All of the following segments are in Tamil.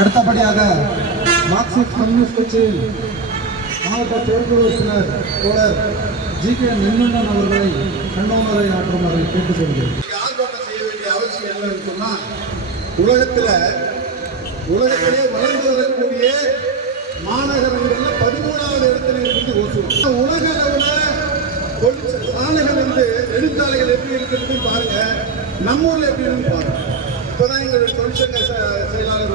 அடுத்தபடியாக மார்க்சிஸ்ட் கம்யூனிஸ்ட் கட்சியின் மாவட்ட செயற்குழு உறுப்பினர் தோழர் ஜி.கே. நெல்லுண்ணன் அவர்களை கண்ணோமரை ஆற்றுமாறு கேட்டுக்கொள்கிறேன். ஆர்ப்பாட்டம் செய்ய வேண்டிய அவசியம் என்னன்னு சொன்னா, உலகத்திலே வளர்ந்து வரக்கூடிய மாநகரங்கள்ல 13வது இடத்துல இருக்குது ஓசூர். உலக அளவுல சாலைகள் நெடுஞ்சாலைகள் எப்படி இருக்கிறது பாருங்க, நம்ம ஊர்ல எப்படி இருக்கு பாருங்க. இப்பதான் எங்களுடைய தொழிற்சங்க செயலாளர்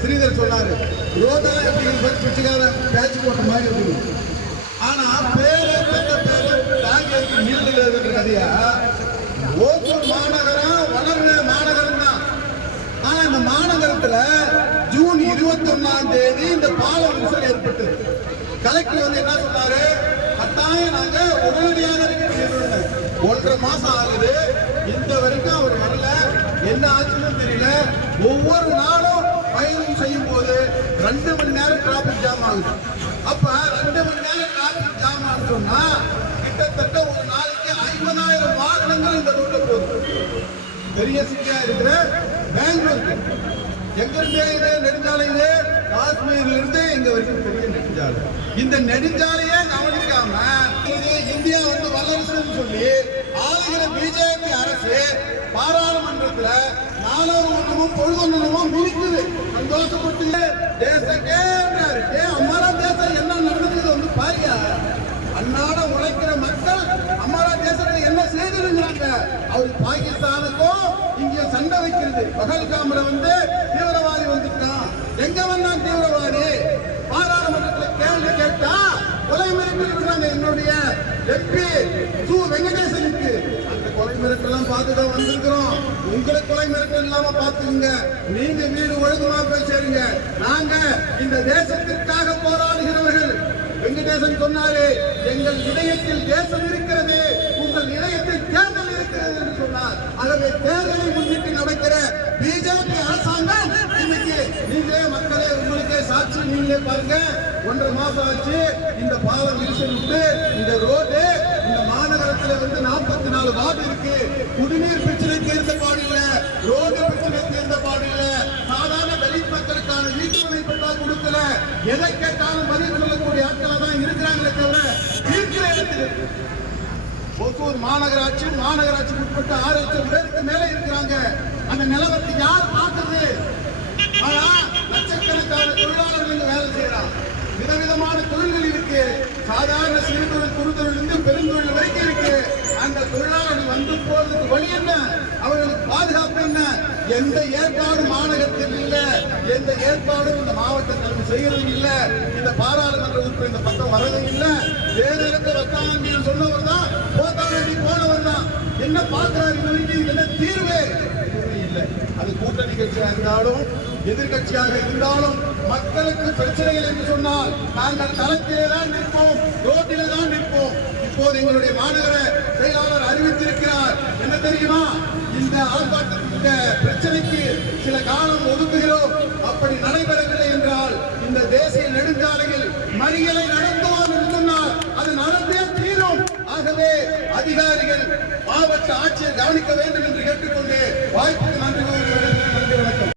ஸ்ரீதர் சொன்னாரு, ரோடெல்லாம் எப்படி பிடிச்சிக்கார பேச்சு போட்ட மாதிரி இருக்குது. ஆனா பேரு கதையா ஓசூர் மாநகரம் வளர்ந்த மாநகரம் தான். ஆனா இந்த மாநகரத்துல ஜூன் 21ஆம் தேதி இந்த பாலம் விரிசல் ஏற்பட்டது. கலெக்டர் என்ன சொன்னாரு, கட்டாயம் நாங்க உடனடியாக 1.5 மாசம் ஆகுது, இந்த வரைக்கும் அவர் வரல, என்ன ஆச்சுன்னு தெரியல. ஒவ்வொரு நாளும் பயணம் செய்யும் போது 2 மணி நேரம் டிராபிக் ஜாம் ஆகுது. அப்ப 2 மணி நேரம் டிராபிக் ஜாம் ஆகுது சொன்னா கிட்டத்தட்ட ஒரு நாளைக்கு 50,000 வாகனங்கள் இந்த ரூட்ல போகுது. பெரிய சிட்டியா இருக்கிற பெங்களூருக்கு எங்க இருந்தே நெடுஞ்சாலையிலே காஷ்மீர்ல இருந்து இங்க வரைக்கும் பெரிய நெடுஞ்சாலை. இந்த நெடுஞ்சாலையே கவனிக்காம இந்தியா வல்லரசுன்னு சொல்லி ஆளுகிற பிஜேபி அரசு பாராளுமன்றத்துல 4 மண்டலமும் பொழுதும் மினிக்குது. சந்தோஷப்பட்டு தேசக்கே அம்மாரா தேசம் என்ன நடந்தது பாருங்க. அன்னாட உழைக்கிற மக்கள் அம்மாரா தேசத்துல என்ன செய்திருக்கிறாங்க. அவர் பாகிஸ்தானுக்கும் இங்க சண்டை வைக்கிறது. பகல்காம்ல தீவிரவாதி வந்துட்டான், எங்க வந்தான் தீவிரவாதி, பாராளுமன்றத்துல கேள்வி கேட்டா கொலை மிரட்டல் என்னுடைய எம்பி சு. வெங்கடேசனுக்கு. அந்த கொலை மிரட்டெல்லாம் பார்த்துதான் வந்திருக்கிறோம். உங்களுக்கு கொலை மிரட்டல் இல்லாம பாத்துங்க, நீங்க வீடு ஒழுங்குமா போய் சேருங்க. நாங்க இந்த தேசத்திற்காக போராடுகிறவர்கள். வெங்கடேசன் சொன்னாரு, எங்கள் இதயத்தில் தேசம் இருக்கிறது, உங்கள் இதயத்தில் தேர்தல் இருக்கிறது என்று சொன்னார். ஆகவே தேர்தலை முன்னிட்டு நடக்கிற பிஜேபி அரசாங்கம் இன்னைக்கு நீங்களே மக்களே உங்களுக்கே சாட்சி, நீங்களே பாருங்க. 1.5 மாசம் ஆச்சு இந்த பாலம் விரிசல் விட்டு. இந்த ரோடு இந்த மாநகரத்துல 44 வார்டு இருக்கு. குடிநீர் பிரச்சனை தீர்ந்த பாடு இல்ல, ரோடு பிரச்சனை தீர்ந்த பாடு இல்ல, சாதாரண தலித் மக்களுக்கான வீட்டுமனை பட்டா கொடுக்கல. எதை கேட்டாலும் பதில் சொல்லக்கூடிய ஆட்களை தான் இருக்கிறாங்களே தவிர இருக்கிற இடத்தில் ஒவ்வொரு மாநகராட்சி உட்பட்ட 6 லட்சம் பேருக்கு மேல இருக்கிறாங்க. அந்த நிலவரத்தை யார் பார்க்கறது? ஆனா லட்சக்கணக்கான தொழிலாளர்கள் வேலை செய்யறாங்க. விதவிதமான தொழில்கள் இருக்கு. சாதாரண சிறு தொழில், குறுந்தொழில் இருந்து பெருந்தொழில் வரைக்கும் இருக்கு. அந்த தொழிலாளர்கள் போறதுக்கு வழி என்ன, அவர்களுக்கு பாதுகாப்பு என்ன? எந்த ஏற்பாடு மாநகரத்தில் இல்ல, எந்த ஏற்பாடும் இந்த மாவட்ட தலைமை செய்யறது இல்ல. இந்த பாராளுமன்ற உறுப்பினர் இந்த பக்கம் வரதும் இல்ல. வேறு இடத்துல வந்தாங்க சொன்னவர் தான், போனவர் தான். என்ன பார்க்கிறாரு, என்ன தீர்வு இல்லை. அது கூட்டணி கட்சியாக இருந்தாலும் எதிர்கட்சியாக இருந்தாலும் மக்களுக்கு பிரச்சனைகள் என்று சொன்னால் நாங்கள் களத்திலே தான் நிற்போம், ரோட்டிலே தான் நிற்போம். இப்போது எங்களுடைய மாநகர செயலாளர் அறிவித்திருக்கிறார், என்ன தெரியுமா, இந்த ஆர்ப்பாட்டத்தின் பிரச்சனைக்கு சில காலம் ஒதுக்குகிறோம். அப்படி நடைபெறவில்லை என்றால் இந்த தேசிய நெடுஞ்சாலையில் மறியலை நடத்துவோம் என்று சொன்னால் அது நடந்தே தீரும். ஆகவே அதிகாரிகள் மாவட்ட ஆட்சியை கவனிக்க வேண்டும் என்று கேட்டுக்கொண்டு வாய்ப்புக்கு நன்றி. வணக்கம்.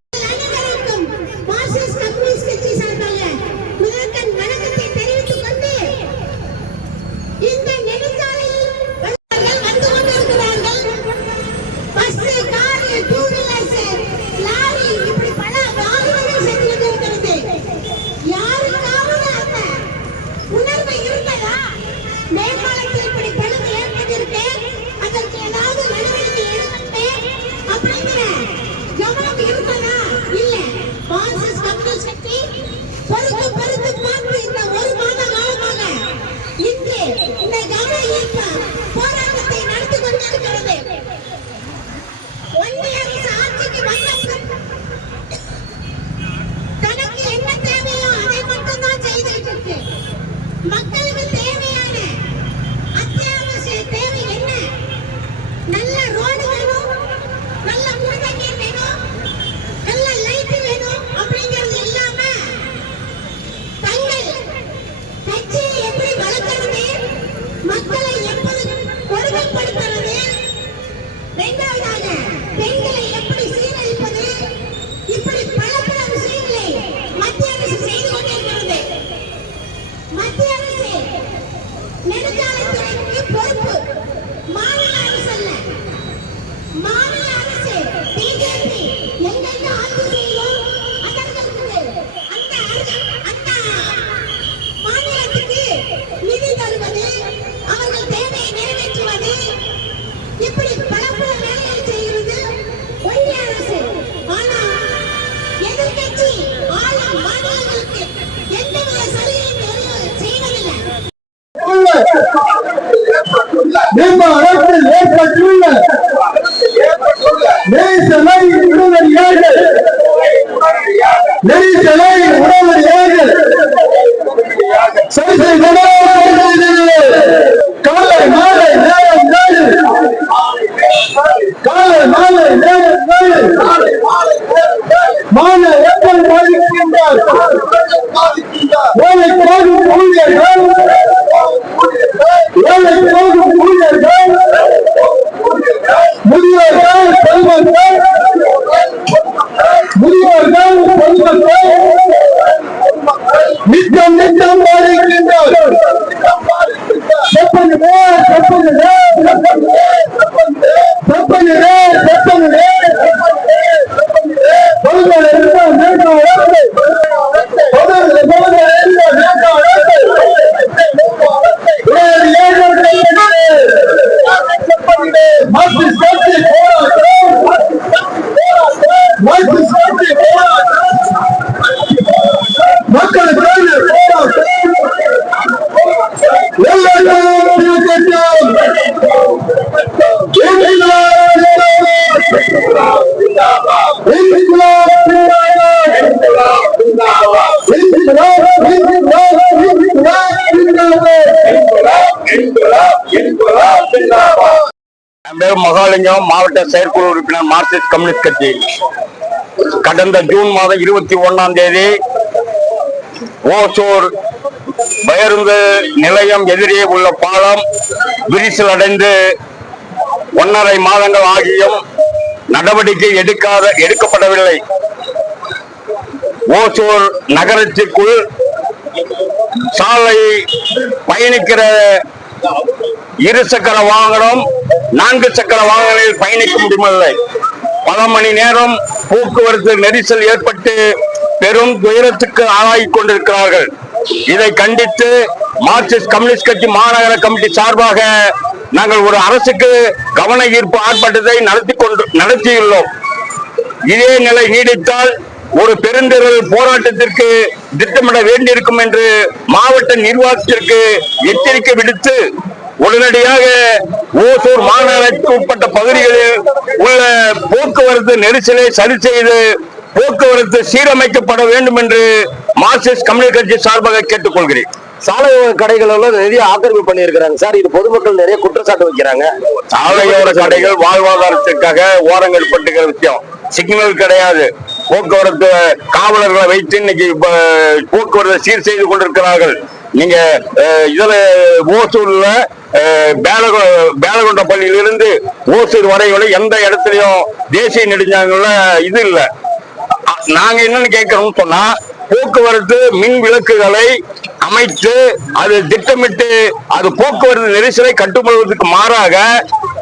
நேபாளத்தில் இப்படி பழுது ஏற்பட்டிருக்கேன், அதற்கு ஏதாவது நடவடிக்கை எடுத்து அப்படிங்கிற நிர்வாகத்தில் ஏற்பட்டுள்ள நெரிசலை உடனடியாக சரி செய்தது. காலை மாலை நேரம் மாணவர்கள் பாதிக்கின்றார். வேலை போகும் ஊழியர்கள் முதியோர்கள் பொதுமக்கள் நித்தம் பாதிக்கின்றார். என் பேர் மகாலிங்கம், மாவட்ட செயற்குழு உறுப்பினர், மார்க்சிஸ்ட் கம்யூனிஸ்ட் கட்சி. கடந்த ஜூன் மாதம் 21ஆம் தேதி ஓசூர் பேருந்து நிலையம் எதிரே உள்ள பாலம் விரிசல் அடைந்து 1.5 மாதங்கள் ஆகியும் நடவடிக்கை எடுக்கப்படவில்லை. ஓசூர் நகரத்திற்குள் சாலை பயணிக்கிற 2 சக்கர வாகனம் 4 சக்கர வாகனங்களில் பயணிக்க முடியவில்லை. பல மணி நேரம் போக்குவரத்து நெரிசல் ஏற்பட்டு பெரும் துயரத்துக்கு ஆளாகிக் கொண்டிருக்கிறார்கள். இதை கண்டித்து மார்க்சிஸ்ட் கம்யூனிஸ்ட் கட்சி மாநகர கமிட்டி சார்பாக நாங்கள் ஒரு அரசுக்கு கவன ஈர்ப்பு ஆர்ப்பாட்டத்தை நடத்தியுள்ளோம். இதே நிலை நீடித்தால் ஒரு பெருந்திரள் போராட்டத்திற்கு திட்டமிட வேண்டியிருக்கும் என்று மாவட்ட நிர்வாகத்திற்கு எச்சரிக்கை விடுத்து உடனடியாக ஓசூர் மாநகருக்கு உட்பட்ட பகுதிகளில் உள்ள போக்குவரத்து நெரிசலை சரி செய்து போக்குவரத்து சீரமைக்கப்பட வேண்டும் என்று மார்க்சிஸ்ட் கம்யூனிஸ்ட் கட்சி சார்பாக கேட்டுக்கொள்கிறேன். சாலையோர கடைகள் நிறைய ஆக்கிரமிப்பு பண்ணியிருக்கிறாங்க சார். இது பொதுமக்கள் நிறைய குற்றச்சாட்டு வைக்கிறாங்க. சாலையோர கடைகள் வாழ்வாதாரத்திற்காக ஓரங்கள் பட்டுகிற விஷயம். சிக்னல் கிடையாது. போக்குவரத்து காவலர்களை வைத்து இன்னைக்கு போக்குவரத்து சீர் செய்து கொண்டிருக்கிறார்கள். நீங்க இதுல ஓசூர்ல பேலகொண்ட பள்ளியிலிருந்து ஓசூர் வரை எந்த இடத்துலயும் தேசிய நெடுஞ்சாலைகள்ல இது இல்ல. நாங்க என்னன்னு கேட்கிறோம்னு சொன்னா, போக்குவரத்து மின் விளக்குகளை அமைத்து அது திட்டமிட்டு அது போக்குவரத்து நெரிசலை கட்டுப்படுவதற்கு மாறாக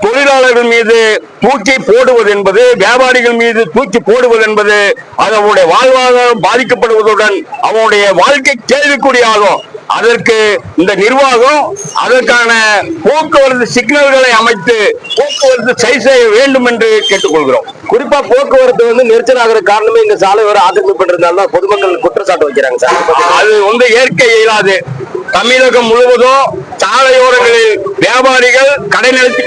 தொழிலாளர்கள் மீது தூக்கி போடுவது என்பது, வியாபாரிகள் மீது தூக்கி போடுவது என்பது அவனுடைய வாழ்வாதாரம் பாதிக்கப்படுவதுடன் அவனுடைய வாழ்க்கை கேள்விக்குறியாகும். அதற்கு இந்த நிர்வாகம் அதற்கான போக்குவரத்து சிக்னல்களை அமைத்து போக்குவரத்து சரி செய்ய வேண்டும் என்று கேட்டுக்கொள்கிறோம். குறிப்பா போக்குவரத்து நெரிசல் ஆகிற காரணமே இந்த சாலையோர ஆக்கிரமிப்பு பண்றதுனால பொதுமக்கள் குற்றச்சாட்டு வைக்கிறாங்க சார். அது இயற்கை இயலாது. தமிழகம் முழுவதும் சாலையோரங்களில் வியாபாரிகள் கடை நிறுத்தி